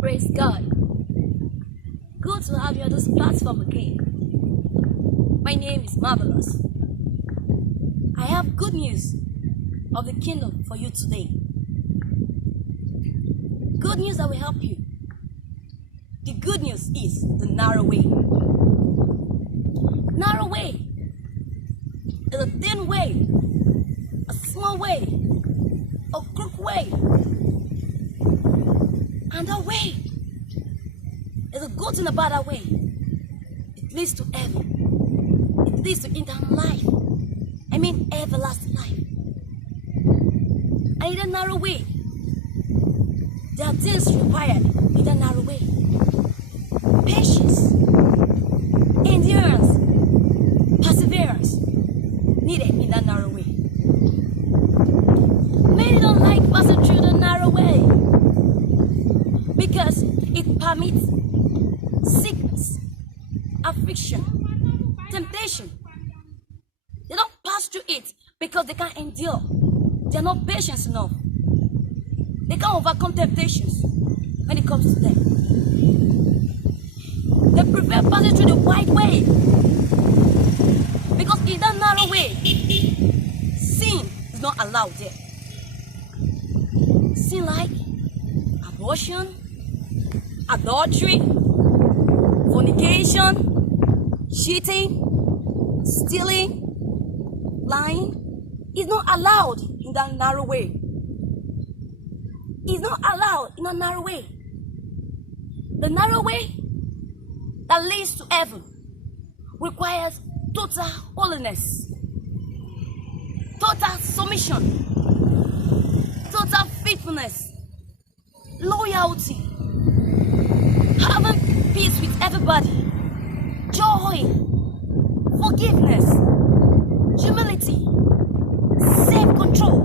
Praise God. Good to have you on this platform again. My name is Marvelous. I have good news of the kingdom for you today. Good news that will help you. The good news is the narrow way. Narrow way is a thin way, a small way, a crooked way. And that way is a good thing about that way. It leads to heaven. It leads to eternal life. I mean everlasting life. And in that narrow way, there are things required in that narrow way. Patience, endurance, perseverance needed in that narrow way. Many don't like passing through the narrow way because it permits sickness, affliction, temptation. They don't pass through it because they can't endure. They're not patient enough. They can't overcome temptations when it comes to them. They prefer passing through the wide way because in that narrow way, sin is not allowed there. Sin like abortion, adultery, fornication, cheating, stealing, lying is not allowed in that narrow way. It's not allowed in a narrow way. The narrow way that leads to heaven requires total holiness, total submission, total faithfulness, loyalty, having peace with everybody, joy, forgiveness, humility, self-control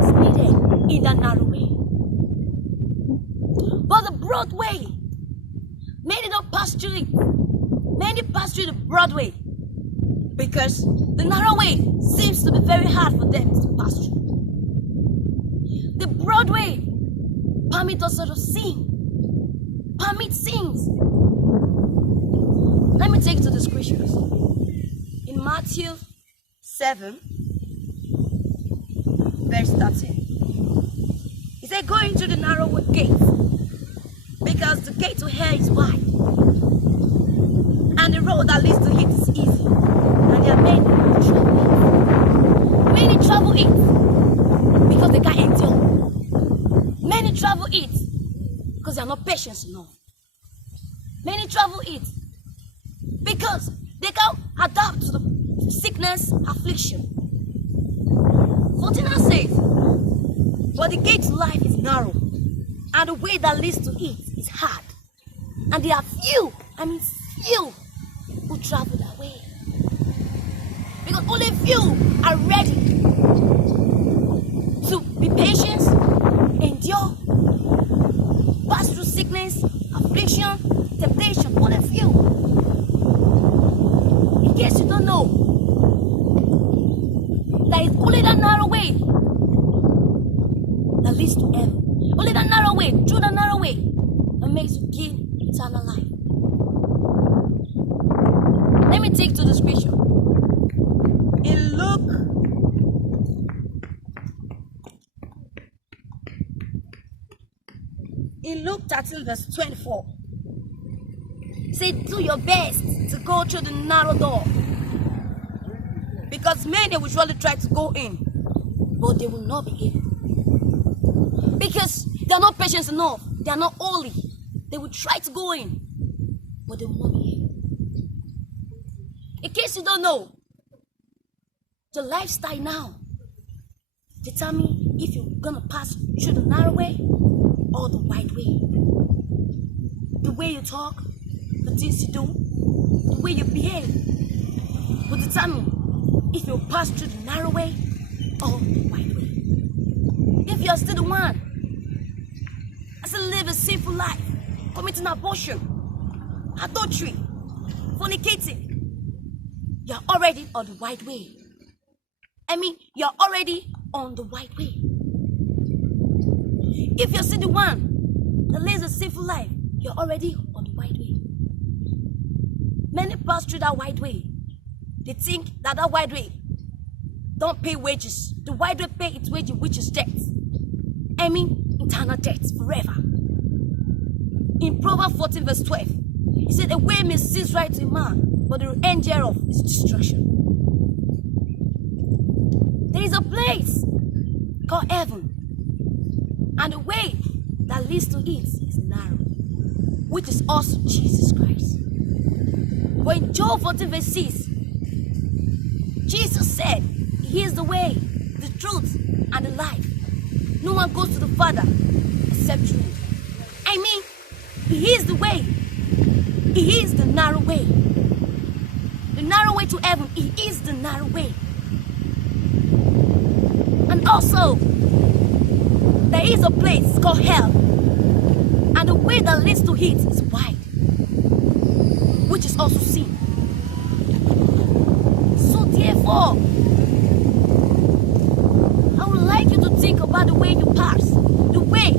is needed in that narrow way. But the broad way, many don't pass through it. Many pass through the broad way because the narrow way seems to be very hard for them to pass through. The broad way permits us to sin, permits sins. Let me take you to the scriptures. In Matthew 7, verse 13. He said, go into the narrow gate, because the gate to hell is wide, and the road that leads to it is easy, and there are many who travel it. Many travel it because they can't endure. Many travel it because they are not patient enough. Many travel it because they can't adapt to the sickness, affliction. 14 says, but the gate to life is narrow, and the way that leads to it is hard. And there are few who travel that way. Because only few are ready to be patient, endure, pass through sickness, affliction, temptation. Only few. In case you don't know, that is only that narrow way that leads to heaven. Only that narrow way, through the narrow way, that makes you gain eternal life. Let me take to the scripture. In Luke 13 verse 24, say, do your best to go through the narrow door, because many will surely try to go in, but they will not be able, because they are not patient enough, they are not holy. They will try to go in, but they will not be able. In case you don't know, the lifestyle now determine if you're gonna pass through the narrow way or the wide way. The way you talk, the things you do, the way you behave will determine if you'll pass through the narrow way or the wide way. If you're still the one that still live a sinful life, committing abortion, adultery, fornicating, you're already on the wide way. You're already on the wide way. If you're still the one that lives a sinful life, you're already on the wide way. Many pass through that wide way. They think that that wide way don't pay wages. The wide way pay its wages, which is death. I mean, eternal death forever. In Proverbs 14 verse 12, he said, "A way may seem right to a man, but the end thereof is destruction." There is a place called heaven, and the way that leads to it is narrow, which is also Jesus Christ. But in John 14 verse 6, Jesus said, "He is the way, the truth, and the life. No one goes to the Father except through me." I mean, He is the way. He is the narrow way. The narrow way to heaven, He is the narrow way. And also, there is a place called hell, and the way that leads to it is wide, which is also sin. So therefore, I would like you to think about the way you pass, the way